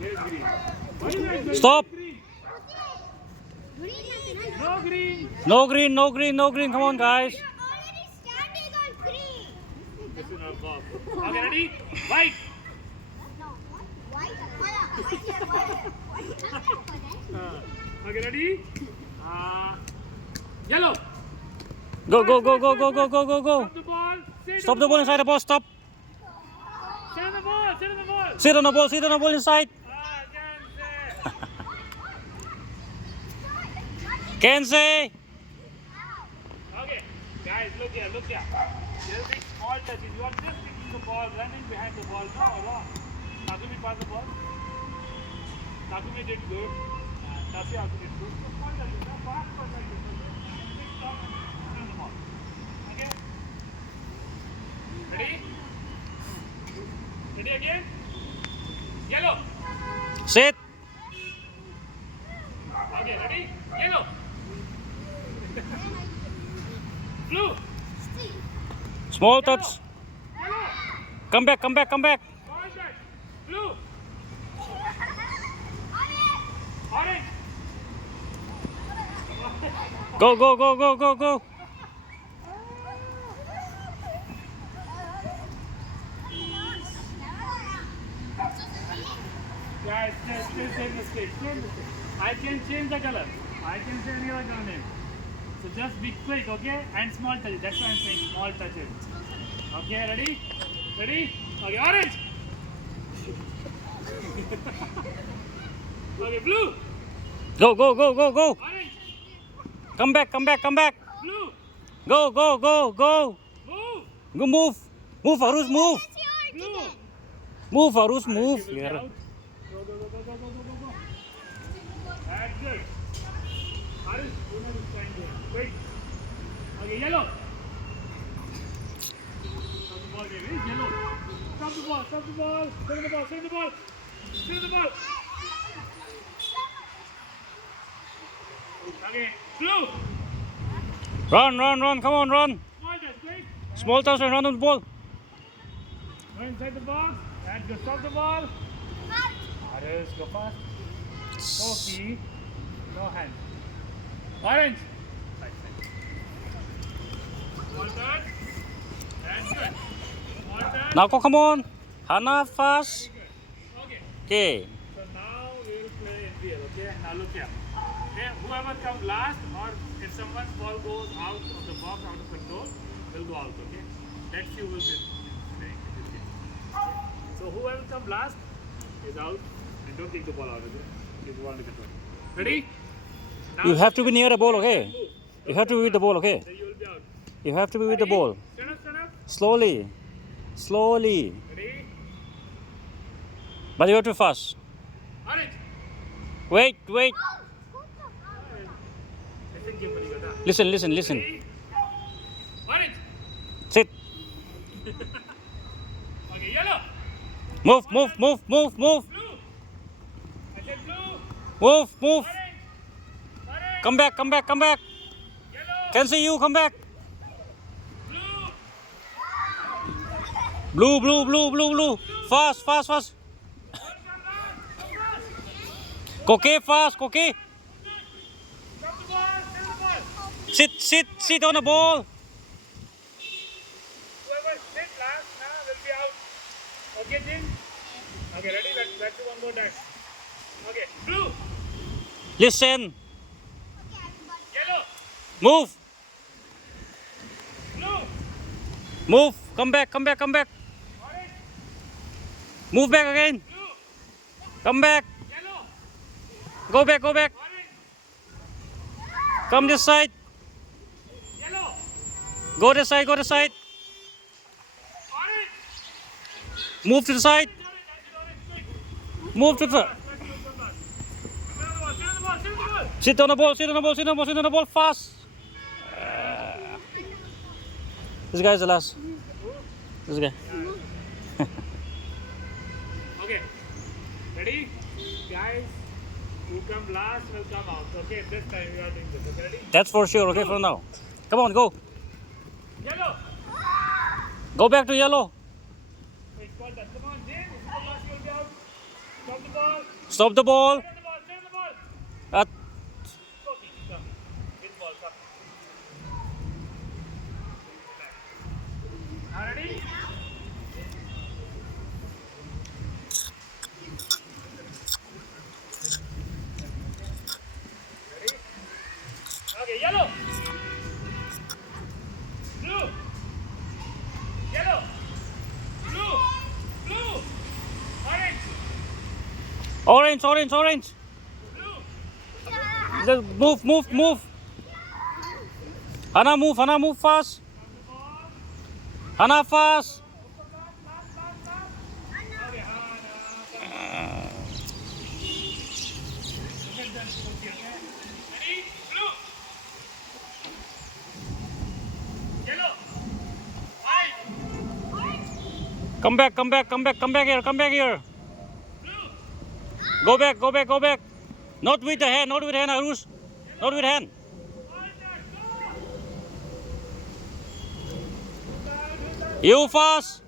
Yes, green. Why you guys going Stop. green? No green. No green, no green, no green. Come on, guys. You're already standing on green. This is not ball. Okay, ready? White. No, white. Okay, ready? Yellow. Go, go, go, go, go, go, go, go, go. Stop the ball. Stop the ball inside the ball. Stop. Sit on the ball. Sit on the ball. Sit on the ball. Sit on the ball inside. Kenzie. Okay, guys, look here, look here. There will be small touches. You are just picking the ball, running behind the ball. No, wrong. Takumi passed the ball. Takumi did good. Tafi also did good. So small touches. No, fast touches. Big stop and sit on the ball. Okay? Ready? Ready again? Yellow. Sit. Okay, ready? Yellow. Blue. Small touch. Yellow. Come back, come back, come back. Orange. Blue. Orange. Go, go, go, go, go, go. Guys, still same mistake. I can change the color. I can say any other color name. So just be quick, okay? And small touches. That's why I'm saying small touches. Okay, ready? Ready? Okay, orange. Okay, blue. Go, go, go, go, go. Orange. Come back, come back, come back. Blue. Go, go, go, go. Move. Go, move. Move, Farus, move. Blue. Move, Farus, move. Will be Yeah. out. Go, go, go, go, go, go, go, go. That's good. Harish, you know this time there. Wait. Okay, yellow. Stop the ball, baby. It's yellow. Stop the ball, stop the ball. Send the ball, send the ball. Send the ball. Okay, blue. Run, run, run. Come on, run. Small touch, quick. Small touch and run on the ball. Go inside the box. And go stop the ball. Harish, go fast. No key. No hand. Orange. Small touch. That's good. Small touch. Now, come on. Hana, fast. Okay. Okay. So now we will play NPL, okay? Now look here. Okay, whoever comes last or if someone's ball goes out of the box, out of control, will go out, okay? That's you will be playing in this game. So whoever comes last is out and don't take the ball out, okay? Keep the ball under control. Ready? Now You have to be near the ball, okay? You have to be with the ball, okay? then you will be out. You have to be with the ball. Stand up, stand up. Slowly. Slowly. Ready? But you have to fast. Orange. Wait, wait. ऐसे game बनेगा था. Listen, listen, listen. Ready? Orange. Sit. Okay, yellow. Move, move, move, move, move. Blue. I said blue. Move, move. Orange. Orange. Come back, come back, come back. Yellow. Can see you, come back. Blue. Blue, blue, blue, blue, blue. Fast, fast, fast. Koke, fast, Koke. Stop the ball. Send the ball. Sit, sit, sit on the ball. Whoever sits last now will be out. Okay, Jin? Okay, ready? Let's do one more dash. Okay, blue. Listen. Yellow. Move, Blue. move. Come back, come back, come back. Orange. Move back again. Blue. Come back. Yellow. Go back, go back. Orange. Come this side. Yellow. Go this side, go this side. Orange. Move to the side. Orange. Orange. Quick. Move to the Let's do one more. Send the ball. Send the ball. Send the ball. Sit on the ball, sit on the ball, sit on the ball, sit on the ball fast. This guy is the last. This guy. Okay. Ready? Guys, who come last will come out. Okay, this time we are doing this. Okay, ready? That's for sure, okay, for now. Come on, go. Yellow. Go back to yellow. Wait, call that. Come on, Jane. If you go last, you will be out. Stop the the ball. Stop the ball. Stay on the ball. Stay on the ball. At Okay, come. Hit the ball, come. Now ready? Ready? Okay, yellow. Blue. Yellow. Blue. Blue. Orange. orange, orange, orange. Blue. Move. Hannah, move fast. Hannah, fast. Okay, Hannah. Look at that cookie, okay? Ready? Blue. Yellow. White. Come back here. Blue. Go back. Not with the hand, Arush. Not with hand. White. Go. You fast.